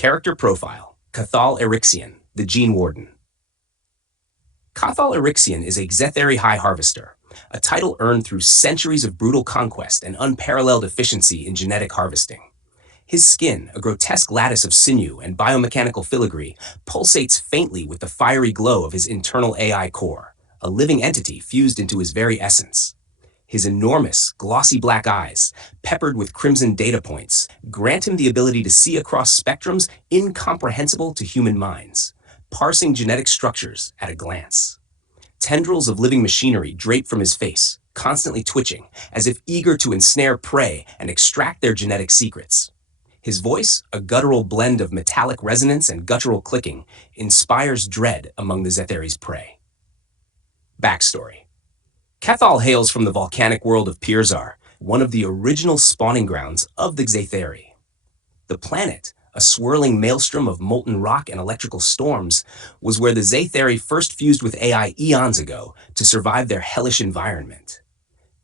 Character Profile: Cathal Erixian, the Gene Warden. Cathal Erixian is a Xetheri High Harvester, a title earned through centuries of brutal conquest and unparalleled efficiency in genetic harvesting. His skin, a grotesque lattice of sinew and biomechanical filigree, pulsates faintly with the fiery glow of his internal AI core, a living entity fused into his very essence. His enormous, glossy black eyes, peppered with crimson data points, grant him the ability to see across spectrums incomprehensible to human minds, parsing genetic structures at a glance. Tendrils of living machinery drape from his face, constantly twitching, as if eager to ensnare prey and extract their genetic secrets. His voice, a guttural blend of metallic resonance and guttural clicking, inspires dread among the Xetheri's prey. Backstory: Cathal hails from the volcanic world of Pirzar, one of the original spawning grounds of the Xetheri. The planet, a swirling maelstrom of molten rock and electrical storms, was where the Xetheri first fused with AI eons ago to survive their hellish environment.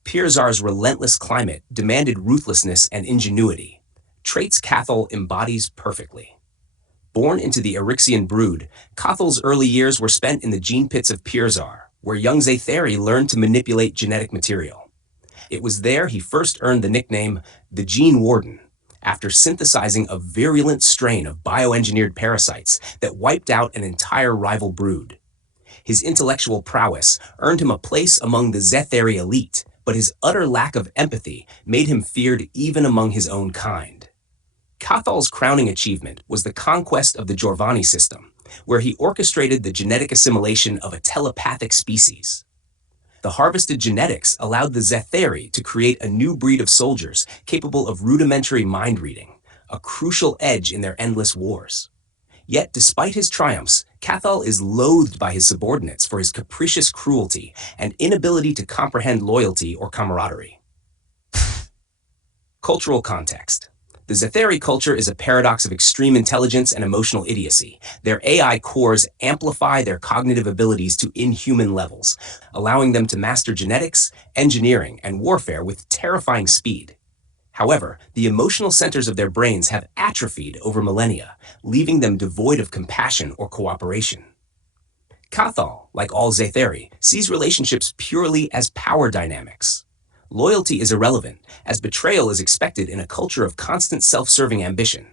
Pirzar's relentless climate demanded ruthlessness and ingenuity, traits Cathal embodies perfectly. Born into the Erixian brood, Cathal's early years were spent in the gene pits of Pirzar, where young Xetheri learned to manipulate genetic material. It was there he first earned the nickname the Gene Warden, after synthesizing a virulent strain of bioengineered parasites that wiped out an entire rival brood. His intellectual prowess earned him a place among the Xetheri elite, but his utter lack of empathy made him feared even among his own kind. Cathal's crowning achievement was the conquest of the Jorvani system, where he orchestrated the genetic assimilation of a telepathic species. The harvested genetics allowed the Xetheri to create a new breed of soldiers capable of rudimentary mind reading, a crucial edge in their endless wars. Yet, despite his triumphs, Cathal is loathed by his subordinates for his capricious cruelty and inability to comprehend loyalty or camaraderie. Cultural context: the Xetheri culture is a paradox of extreme intelligence and emotional idiocy. Their AI cores amplify their cognitive abilities to inhuman levels, allowing them to master genetics, engineering, and warfare with terrifying speed. However, the emotional centers of their brains have atrophied over millennia, leaving them devoid of compassion or cooperation. Cathal, like all Xetheri, sees relationships purely as power dynamics. Loyalty is irrelevant, as betrayal is expected in a culture of constant self-serving ambition.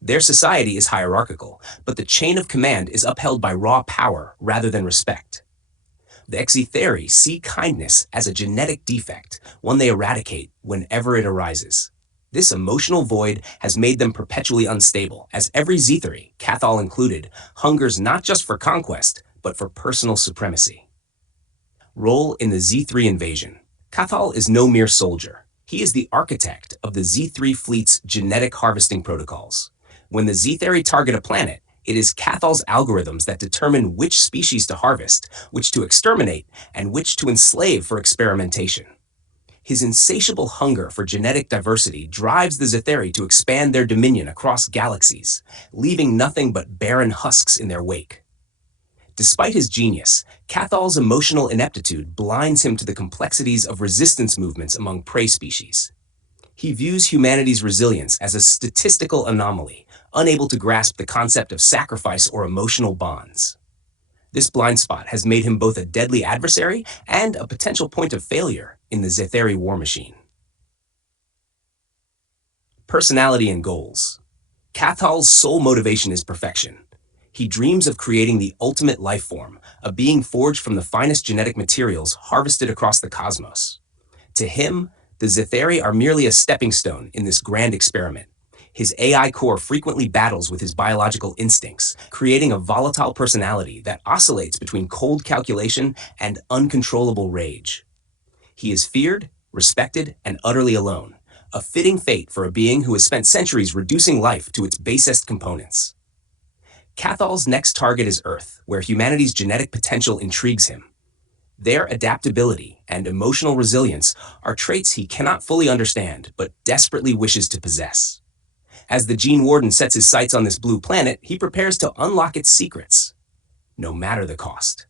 Their society is hierarchical, but the chain of command is upheld by raw power rather than respect. The Xetheri see kindness as a genetic defect, one they eradicate whenever it arises. This emotional void has made them perpetually unstable, as every Xetheri, Cathal included, hungers not just for conquest, but for personal supremacy. Role in the Z3 invasion: Cathal is no mere soldier. He is the architect of the Z3 fleet's genetic harvesting protocols. When the Xetheri target a planet, it is Cathal's algorithms that determine which species to harvest, which to exterminate, and which to enslave for experimentation. His insatiable hunger for genetic diversity drives the Xetheri to expand their dominion across galaxies, leaving nothing but barren husks in their wake. Despite his genius, Cathal's emotional ineptitude blinds him to the complexities of resistance movements among prey species. He views humanity's resilience as a statistical anomaly, unable to grasp the concept of sacrifice or emotional bonds. This blind spot has made him both a deadly adversary and a potential point of failure in the Xetheri war machine. Personality and goals: Cathal's sole motivation is perfection. He dreams of creating the ultimate life form, a being forged from the finest genetic materials harvested across the cosmos. To him, the Xetheri are merely a stepping stone in this grand experiment. His AI core frequently battles with his biological instincts, creating a volatile personality that oscillates between cold calculation and uncontrollable rage. He is feared, respected, and utterly alone, a fitting fate for a being who has spent centuries reducing life to its basest components. Cathal's next target is Earth, where humanity's genetic potential intrigues him. Their adaptability and emotional resilience are traits he cannot fully understand, but desperately wishes to possess. As the Gene Warden sets his sights on this blue planet, he prepares to unlock its secrets, no matter the cost.